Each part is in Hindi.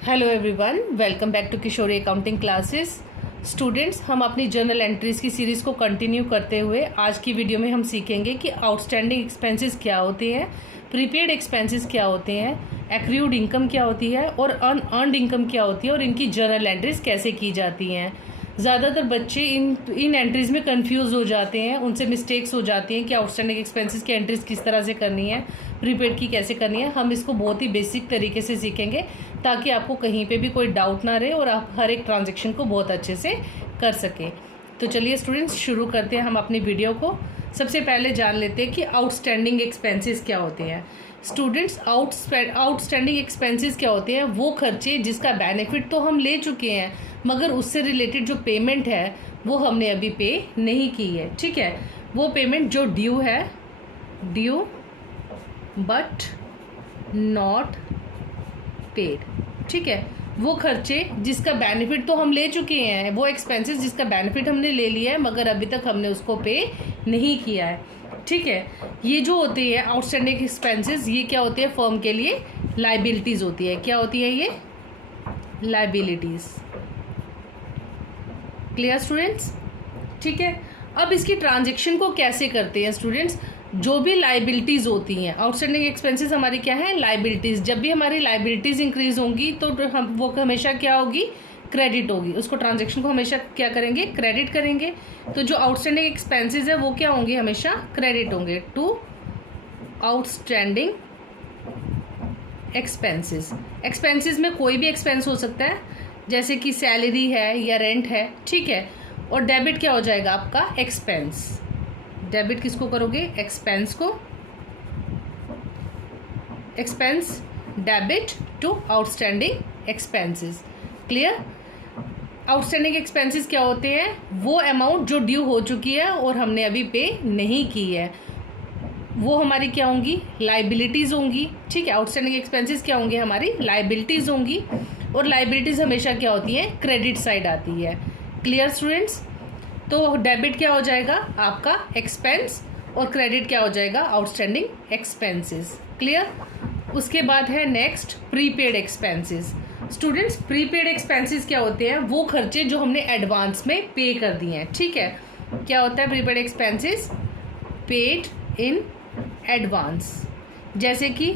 Hello everyone, welcome back to Kishori accounting classes. Students, हम अपनी जर्नल एंट्रीज़ की सीरीज़ को कंटिन्यू करते हुए आज की वीडियो में हम सीखेंगे कि आउटस्टैंडिंग एक्सपेंसेस क्या होते हैं, प्रीपेड एक्सपेंसेस क्या होते हैं, एक्रूड इनकम क्या होती है और अनअर्न्ड इनकम क्या होती है और इनकी जर्नल एंट्रीज़ कैसे की जाती हैं। ज़्यादातर बच्चे इन एंट्रीज़ में कंफ्यूज हो जाते हैं, उनसे मिस्टेक्स हो जाती हैं कि आउटस्टैंडिंग एक्सपेंसेस की एंट्रीज़ किस तरह से करनी है, प्रीपेड की कैसे करनी है। हम इसको बहुत ही बेसिक तरीके से सीखेंगे ताकि आपको कहीं पे भी कोई डाउट ना रहे और आप हर एक ट्रांजैक्शन को बहुत अच्छे से कर सकें। तो चलिए स्टूडेंट्स, शुरू करते हैं हम अपनी वीडियो को। सबसे पहले जान लेते हैं कि आउटस्टैंडिंग एक्सपेंसेस क्या होते हैं। स्टूडेंट्स, आउटस्टैंडिंग एक्सपेंसेस क्या होते हैं? वो खर्चे जिसका बेनिफिट तो हम ले चुके हैं मगर उससे रिलेटेड जो पेमेंट है वो हमने अभी पे नहीं की है। ठीक है, वो पेमेंट जो ड्यू है, ड्यू बट नॉट पेड। ठीक है, वो खर्चे जिसका बेनिफिट तो हम ले चुके हैं, वो एक्सपेंसेस जिसका बेनिफिट हमने ले लिया है मगर अभी तक हमने उसको पे नहीं किया है। ठीक है, ये जो होती है आउटस्टैंडिंग एक्सपेंसेस, ये क्या होती है? फर्म के लिए लाइबिलिटीज़ होती है। क्या होती है ये? लाइबिलिटीज़। Clear students? ठीक है, अब इसकी ट्रांजैक्शन को कैसे करते हैं स्टूडेंट्स? जो भी लाइबिलिटीज़ होती हैं, आउटस्टैंडिंग एक्सपेंसेस हमारी क्या है? लाइबिलिटीज़। जब भी हमारी लाइबिलिटीज़ इंक्रीज होंगी तो हम वो हमेशा क्या होगी? क्रेडिट होगी। उसको ट्रांजैक्शन को हमेशा क्या करेंगे? क्रेडिट करेंगे। तो जो आउटस्टैंडिंग एक्सपेंसेस है वो क्या होंगे? हमेशा क्रेडिट होंगे टू आउटस्टैंडिंग एक्सपेंसेस। एक्सपेंसेस में कोई भी एक्सपेंस हो सकता है, जैसे कि सैलरी है या रेंट है। ठीक है, और डेबिट क्या हो जाएगा आपका? एक्सपेंस। डेबिट किसको करोगे? एक्सपेंस को। Expense debit to outstanding expenses. Clear? Outstanding expenses क्या होते हैं? वो अमाउंट जो ड्यू हो चुकी है और हमने अभी पे नहीं की है, वो हमारी क्या होंगी? लाइबिलिटीज़ होंगी। ठीक है, आउटस्टैंडिंग एक्सपेंसेस क्या होंगे? हमारी लाइबिलिटीज़ होंगी। और लाइबिलिटीज़ हमेशा क्या होती है? क्रेडिट साइड आती है। Clear students? तो डेबिट क्या हो जाएगा? आपका एक्सपेंस, और क्रेडिट क्या हो जाएगा? Outstanding expenses. क्लियर? उसके बाद है next prepaid expenses. Students, prepaid expenses क्या होते हैं? वो खर्चे जो हमने एडवांस में पे कर दिए हैं। ठीक है, क्या होता है prepaid expenses? Paid in advance. जैसे कि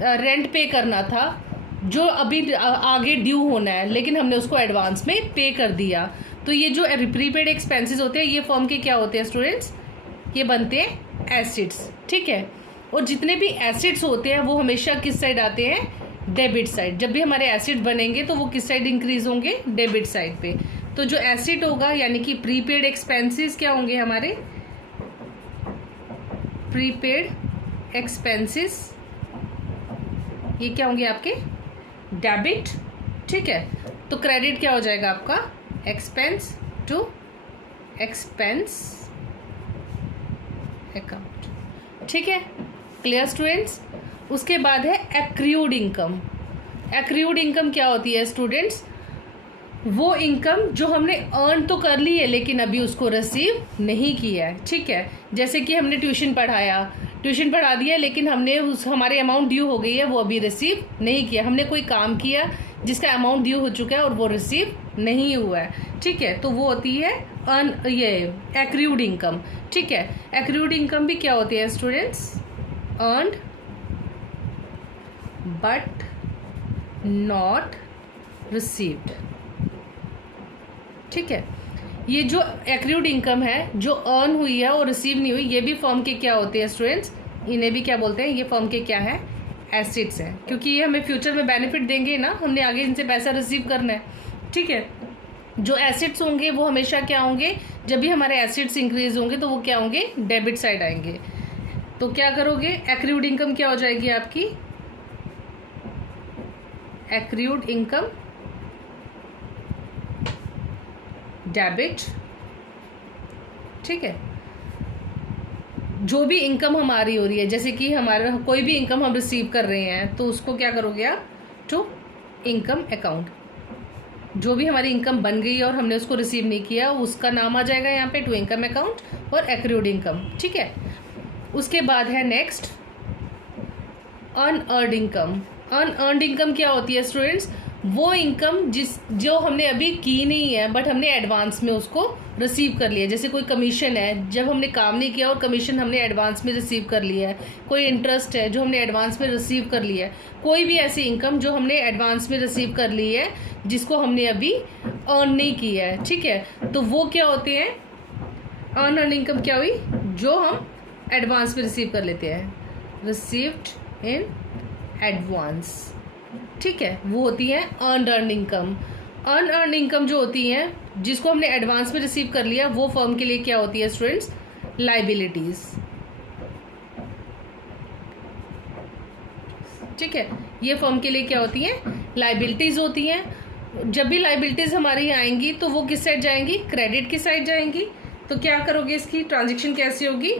रेंट पे करना था जो अभी आगे ड्यू होना है लेकिन हमने उसको एडवांस में पे कर दिया, तो ये जो प्रीपेड एक्सपेंसेस होते हैं ये फर्म के क्या होते हैं स्टूडेंट्स? ये बनते हैं एसेट्स। ठीक है, और जितने भी एसेट्स होते हैं वो हमेशा किस साइड आते हैं? Debit side. जब भी हमारे एसेट बनेंगे तो वो किस साइड इंक्रीज होंगे? डेबिट साइड पे। तो जो एसेट होगा यानी कि प्रीपेड एक्सपेंसेस क्या होंगे हमारे? प्रीपेड एक्सपेंसेस ये क्या होंगे आपके? डेबिट। ठीक है, तो क्रेडिट क्या हो जाएगा आपका? Expense to expense account. ठीक है, क्लियर स्टूडेंट्स? उसके बाद है एक्रूड इनकम। एक्रूड इनकम क्या होती है स्टूडेंट्स? वो इनकम जो हमने अर्न तो कर ली है लेकिन अभी उसको रिसीव नहीं किया है। ठीक है, जैसे कि हमने ट्यूशन पढ़ा दिया लेकिन हमने हमारे अमाउंट ड्यू हो गई है, वो अभी रिसीव नहीं किया। हमने कोई काम किया जिसका अमाउंट ड्यू हो चुका है और वो रिसीव नहीं हुआ है। ठीक है, तो वो होती है ये एक्रूड इनकम। ठीक है, एक्रूड इनकम भी क्या होती है students? Earned but not received. ठीक है, ये जो एक्रूड इनकम है जो अर्न हुई है और रिसीव नहीं हुई, ये भी फर्म के क्या होते हैं स्टूडेंट्स? इन्हें भी क्या बोलते हैं? ये फर्म के क्या है? एसेट्स हैं, क्योंकि ये हमें फ्यूचर में बेनिफिट देंगे ना, हमने आगे इनसे पैसा रिसीव करना है। ठीक है, जो एसेट्स होंगे वो हमेशा क्या होंगे? जब भी हमारे एसेट्स इंक्रीज होंगे तो वो क्या होंगे? डेबिट साइड आएंगे। तो क्या करोगे? एक्रूड इनकम क्या हो जाएगी आपकी? Accrued income debit. ठीक है, जो भी इनकम हमारी हो रही है, जैसे कि हमारा कोई भी इनकम हम रिसीव कर रहे हैं तो उसको क्या करोगे आप? To income account. जो भी हमारी इनकम बन गई है और हमने उसको रिसीव नहीं किया उसका नाम आ जाएगा यहाँ पे टू इनकम अकाउंट और एक्रूड इनकम। ठीक है, उसके बाद है next unearned income. Unearned income क्या होती है स्टूडेंट्स? वो इनकम जो हमने अभी की नहीं है बट हमने एडवांस में उसको रिसीव कर लिया। जैसे कोई कमीशन है, जब हमने काम नहीं किया और कमीशन हमने एडवांस में रिसीव कर लिया है। कोई इंटरेस्ट है जो हमने एडवांस में रिसीव कर लिया है। कोई भी ऐसी इनकम जो हमने एडवांस में रिसीव कर ली है जिसको हमने अभी अर्न नहीं किया है, ठीक है, तो वो क्या होते हैं, अर्न इनकम क्या हुई, जो हम एडवांस में रिसीव कर लेते हैं, रिसीव्ड इन एडवांस, ठीक है, वो होती है अर्न इनकम। अर्न इनकम जो होती है जिसको हमने एडवांस में रिसीव कर लिया, वो फर्म के लिए क्या होती है स्टूडेंट्स, लाइबिलिटीज, ठीक है, ये फर्म के लिए क्या होती है, लाइबिलिटीज होती हैं। जब भी लाइबिलिटीज हमारे यहाँ आएंगी तो वो किस साइड जाएंगी, क्रेडिट की साइड जाएंगी। तो क्या करोगे, इसकी ट्रांजेक्शन कैसी होगी,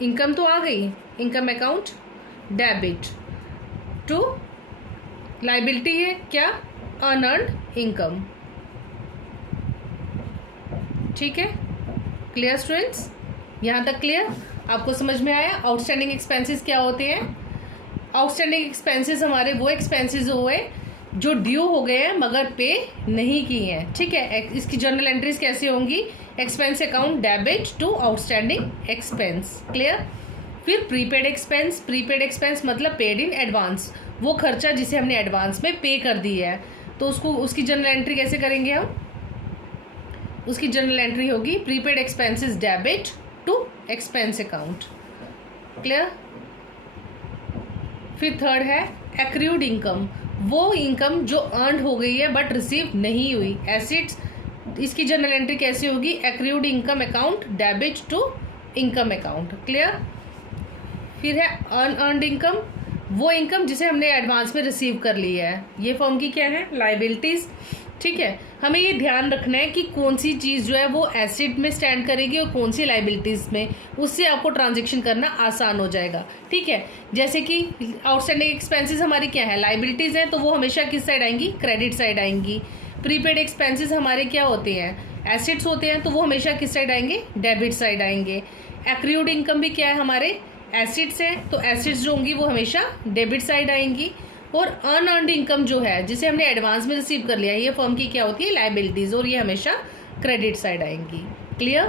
इनकम तो आ गई, income account debit to liability है क्या, अनअर्न्ड इनकम, ठीक है। क्लियर स्टूडेंट्स, यहाँ तक क्लियर, आपको समझ में आया। आउटस्टैंडिंग एक्सपेंसेस क्या होते हैं, आउटस्टैंडिंग एक्सपेंसेस हमारे वो एक्सपेंसेस हुए जो ड्यू हो गए हैं मगर पे नहीं किए हैं, ठीक है। इसकी जर्नल एंट्रीज कैसी होंगी, expense account debit to outstanding expense, clear. फिर प्रीपेड एक्सपेंस मतलब पेड इन एडवांस, वो खर्चा जिसे हमने एडवांस में पे कर दिया है, तो उसकी जर्नल एंट्री कैसे करेंगे हम, उसकी जर्नल एंट्री होगी prepaid expenses debit to expense account, clear. फिर थर्ड है एक्रूड इनकम, वो इनकम जो अर्न हो गई है बट रिसीव नहीं हुई, एसेट्स, इसकी जर्नल एंट्री कैसी होगी, accrued income account debit to income account, clear. फिर है अनअर्न्ड इनकम, वो इनकम जिसे हमने एडवांस में रिसीव कर ली है, ये फर्म की क्या है, लाइबिलिटीज, ठीक है। हमें ये ध्यान रखना है कि कौन सी चीज़ जो है वो एसेट में स्टैंड करेगी और कौन सी लाइबिलिटीज़ में, उससे आपको ट्रांजैक्शन करना आसान हो जाएगा, ठीक है। जैसे कि आउटस्टैंडिंग एक्सपेंसेस हमारी क्या है, लाइबिलिटीज़ हैं, तो वो हमेशा किस साइड आएंगी, क्रेडिट साइड आएंगी। प्रीपेड एक्सपेंसेस हमारे क्या होते हैं, एसेट्स होते हैं, तो वो हमेशा किस साइड आएंगे, डेबिट साइड आएंगे। एक्रूड इनकम भी क्या है, हमारे एसेट्स हैं, तो एसेट्स जो होंगी वो हमेशा डेबिट साइड आएंगी। और अनअर्न्ड इनकम जो है जिसे हमने एडवांस में रिसीव कर लिया है, ये फर्म की क्या होती है, लाइबिलिटीज, और ये हमेशा क्रेडिट साइड आएंगी, क्लियर।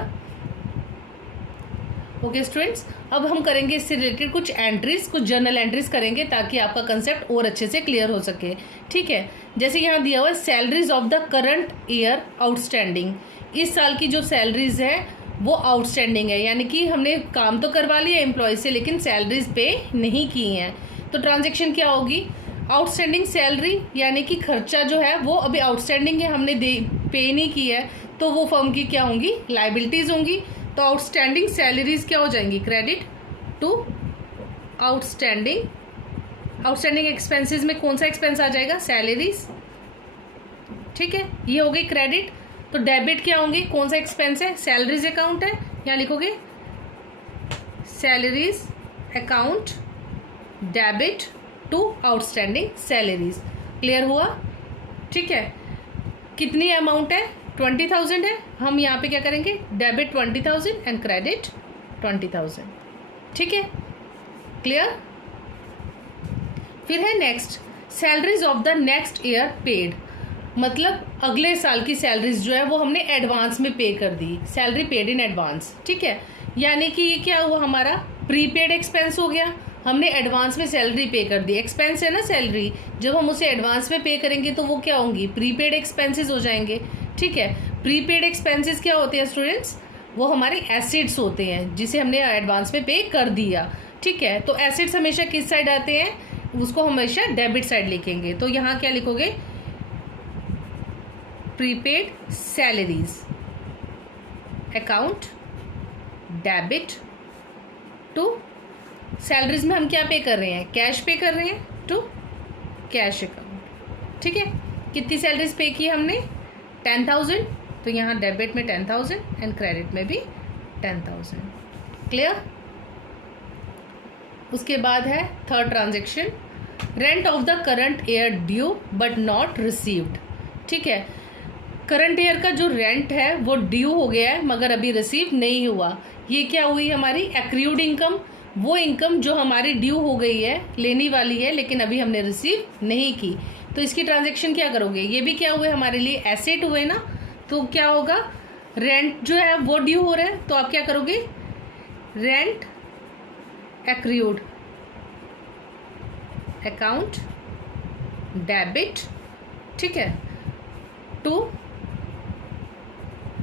ओके स्टूडेंट्स, अब हम करेंगे इससे रिलेटेड कुछ एंट्रीज, कुछ जर्नल एंट्रीज करेंगे ताकि आपका कंसेप्ट और अच्छे से क्लियर हो सके, ठीक है। जैसे यहाँ दिया हुआ है salaries of the current year outstanding, इस साल की जो सैलरीज है वो आउटस्टैंडिंग है, यानी कि हमने काम तो करवा लिया एम्प्लॉय से लेकिन सैलरीज पे नहीं की हैं, तो ट्रांजैक्शन क्या होगी, आउटस्टैंडिंग सैलरी, यानी कि खर्चा जो है वो अभी आउटस्टैंडिंग है, हमने पे नहीं की है, तो वो फर्म की क्या होंगी, लाइबिलिटीज होंगी। तो आउटस्टैंडिंग सैलरीज क्या हो जाएंगी, क्रेडिट टू आउटस्टैंडिंग एक्सपेंसेस में कौन सा एक्सपेंस आ जाएगा, सैलरीज, ठीक है, ये हो गई क्रेडिट। तो डेबिट क्या होंगे, कौन सा एक्सपेंस है, सैलरीज अकाउंट है, यहाँ लिखोगे salaries account debit to outstanding salaries, clear हुआ, ठीक है। कितनी अमाउंट है, 20,000 है, हम यहाँ पे क्या करेंगे, डेबिट 20,000 एंड क्रेडिट 20,000, ठीक है, क्लियर। फिर है next, salaries of the next year paid, मतलब अगले साल की सैलरीज जो है वो हमने एडवांस में पे कर दी, सैलरी पेड इन एडवांस, ठीक है। यानी कि ये क्या हुआ, हमारा प्रीपेड एक्सपेंस हो गया, हमने एडवांस में सैलरी पे कर दी, एक्सपेंस है ना सैलरी, जब हम उसे एडवांस में पे करेंगे तो वो क्या होंगी, प्रीपेड एक्सपेंसेस हो जाएंगे, ठीक है। प्रीपेड एक्सपेंसेस क्या होते हैं स्टूडेंट्स, वो हमारे एसेट्स होते हैं जिसे हमने एडवांस में पे कर दिया, ठीक है। तो एसेट्स हमेशा किस साइड आते हैं, उसको हमेशा डेबिट साइड लिखेंगे, तो यहाँ क्या लिखोगे, prepaid salaries account debit to, salaries में हम क्या पे कर रहे हैं, कैश पे कर रहे हैं, टू कैश अकाउंट, ठीक है। कितनी सैलरीज पे की हमने, 10,000, तो यहाँ डेबिट में 10,000 एंड क्रेडिट में भी 10,000, क्लियर। उसके बाद है third transaction, rent of the current year due but not received, ठीक है। करंट ईयर का जो रेंट है वो ड्यू हो गया है मगर अभी रिसीव नहीं हुआ, ये क्या हुई हमारी एक्रूड इनकम, वो इनकम जो हमारी ड्यू हो गई है, लेनी वाली है, लेकिन अभी हमने रिसीव नहीं की, तो इसकी ट्रांजैक्शन क्या करोगे? ये भी क्या हुए हमारे लिए? एसेट हुए ना। तो क्या होगा? रेंट जो है वो ड्यू हो रहा है, तो आप क्या करोगे? रेंट एक्रूड अकाउंट डेबिट, ठीक है, टू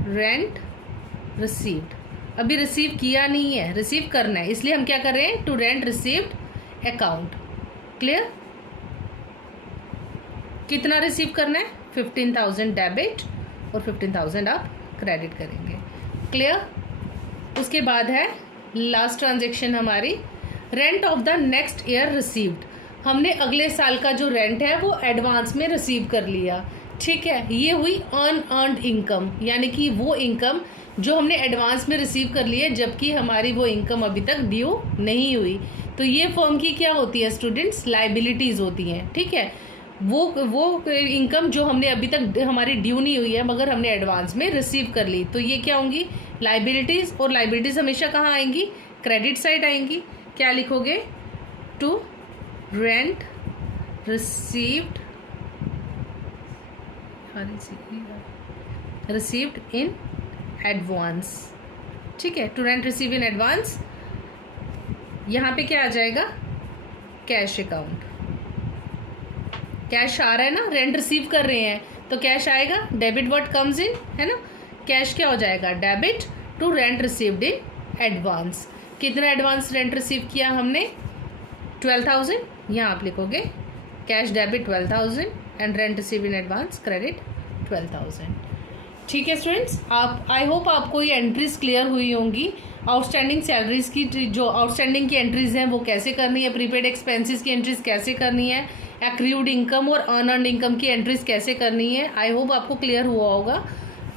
रेंट रिसीव्ड। अभी रिसीव किया नहीं है, रिसीव करना है, इसलिए हम क्या कर रहे हैं? To rent received account. Clear? कितना रिसीव करना है? 15,000 डेबिट और 15,000 आप क्रेडिट करेंगे। क्लियर? उसके बाद है लास्ट ट्रांजेक्शन हमारी, rent of the next year received. हमने अगले साल का जो रेंट है वो एडवांस में रिसीव कर लिया, ठीक है। ये हुई अनअर्न्ड इनकम, यानी कि वो इनकम जो हमने एडवांस में रिसीव कर ली है, जबकि हमारी वो इनकम अभी तक ड्यू नहीं हुई। तो ये फर्म की क्या होती है स्टूडेंट्स? लाइबिलिटीज़ होती हैं, ठीक है। वो इनकम जो हमने अभी तक हमारी ड्यू नहीं हुई है मगर हमने एडवांस में रिसीव कर ली, तो ये क्या होंगी? लाइबिलिटीज़। और लाइबिलिटीज़ हमेशा कहाँ आएंगी? क्रेडिट साइड आएंगी। क्या लिखोगे? To rent received in advance, ठीक है। To rent receive in advance, यहाँ पे क्या आ जाएगा? Cash account. कैश आ रहा है ना, रेंट रिसीव कर रहे हैं तो कैश आएगा। डेबिट व्हाट कम्स इन, है ना। कैश क्या हो जाएगा? Debit to rent received in advance. कितना एडवांस रेंट रिसीव किया हमने? 12,000। यहाँ आप लिखोगे cash debit 12,000 and rent receive in advance credit 12,000। ठीक है स्टूडेंट्स, आप आई होप आपको ये एंट्रीज क्लियर हुई होंगी। आउटस्टैंडिंग सैलरीज की जो आउटस्टैंडिंग की एंट्रीज हैं वो कैसे करनी है, प्रीपेड एक्सपेंसेस की एंट्रीज कैसे करनी है, एक्रूड इनकम और अनअर्न्ड इनकम की एंट्रीज कैसे करनी है, आई होप आपको क्लियर हुआ होगा।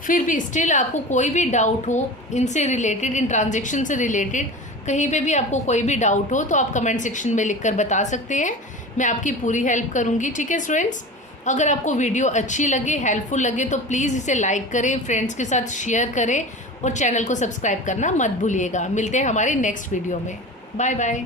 फिर भी स्टिल आपको कोई भी डाउट हो इनसे रिलेटेड, इन ट्रांजेक्शन से रिलेटेड, कहीं पे भी आपको कोई भी डाउट हो तो आप कमेंट सेक्शन में लिखकर बता सकते हैं, मैं आपकी पूरी हेल्प करूँगी। ठीक है स्टूडेंट्स, अगर आपको वीडियो अच्छी लगे, हेल्पफुल लगे तो प्लीज़ इसे लाइक करें, फ्रेंड्स के साथ शेयर करें और चैनल को सब्सक्राइब करना मत भूलिएगा। मिलते हैं हमारे नेक्स्ट वीडियो में। Bye bye.